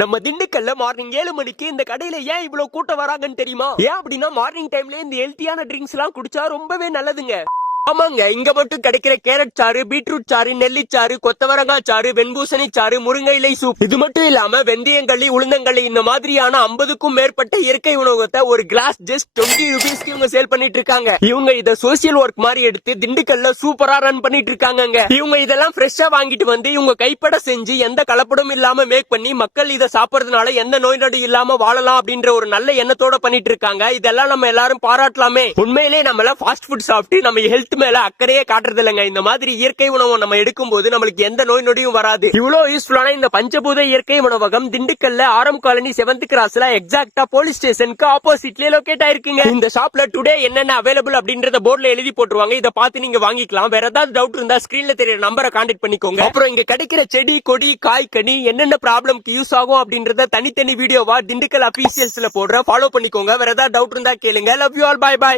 நம்ம திண்டுக்கல்ல மார்னிங் 7 மணிக்கு இந்த கடையில ஏன் இவ்வளவு கூட்டம் வராங்கன்னு தெரியுமா? ஏன் அப்படின்னா மார்னிங் டைம்ல இந்த ஹெல்த்தியான ட்ரிங்க்ஸ் எல்லாம் குடிச்சா ரொம்பவே நல்லதுங்க. ஆமாங்க, இங்க மட்டும் கிடைக்கிற கேரட் சாறு, பீட்ரூட் சாறு, நெல்லிச்சாறு, கொத்தவரங்காய் சாறு, வெண்பூசணி சாறு, முருங்கை இலை சூப், இது மட்டும் இல்லாம வெந்தயங்களி, உளுந்தங்களி இந்த மாதிரியான 50க்கும் மேற்பட்ட இயற்கை உணவகத்தை ஒரு கிளாஸ் ஜஸ்ட் 20 ரூபீஸ்க்கு இவங்க சேல் பண்ணிட்டு இருக்காங்க. இவங்க இத சோசியல் ஒர்க் மாதிரி எடுத்து திண்டுக்கல்ல சூப்பரா ரன் பண்ணிட்டு இருக்காங்க. இவங்க இதெல்லாம் ஃப்ரெஷ்ஷா வாங்கிட்டு வந்து இவங்க கைப்பட செஞ்சு எந்த கலப்படம் இல்லாம மேக் பண்ணி மக்கள் இதை சாப்பிடுறதுனால எந்த நோய் நொடி இல்லாம வாழலாம் அப்படின்ற ஒரு நல்ல எண்ணத்தோட பண்ணிட்டு இருக்காங்க. இதெல்லாம் நம்ம எல்லாரும் பாராட்டலாமே. உண்மையிலே நம்ம எல்லாம் ஃபாஸ்ட் ஃபுட் சாப்பிட்டு நம்ம ஹெல்த் மேல அக்கறையே காட்டுறது இல்லைங்க. இந்த மாதிரி இயற்கை உணவு நம்ம எடுக்கும் போது நம்மளுக்கு எந்த நோய் நொடியும் வராது. இவ்வளவு யூஸ்ஃபுல்லான இந்த பஞ்சபூத இயற்கை உணவகம் திண்டுக்கல்ல ஆரம் காலனி 7th கிராஸ்ல எக்ஸாக்டா போலீஸ் ஸ்டேஷனுக்கு ஆப்போசிட்லயே லொகேட் ஆயிருக்குங்க. இந்த ஷாப்ல டுடே என்னென்ன அவைலபிள் அப்படின்றத போர்ட்ல எழுதி போட்டுருவாங்க. இத பார்த்து நீங்க வாங்கிக்கலாம். வேற ஏதாவது டவுட் இருந்தா ஸ்கிரீன்ல தெரியற நம்பரை கான்டாக்ட் பண்ணிக்கோங்க. அப்புறம் இங்க கிடைக்கிற செடி கொடி காய் கனி என்னென்ன ப்ராப்ளம்க்கு யூஸ் ஆகும் அப்படின்றத தனித்தனி வீடியோவா திண்டுக்கல் அபிஷியல்ஸ்ல போடுற ஃபாலோ பண்ணிக்கோங்க. வேற ஏதாவது டவுட் இருந்தா கேளுங்க. Love you all, bye by.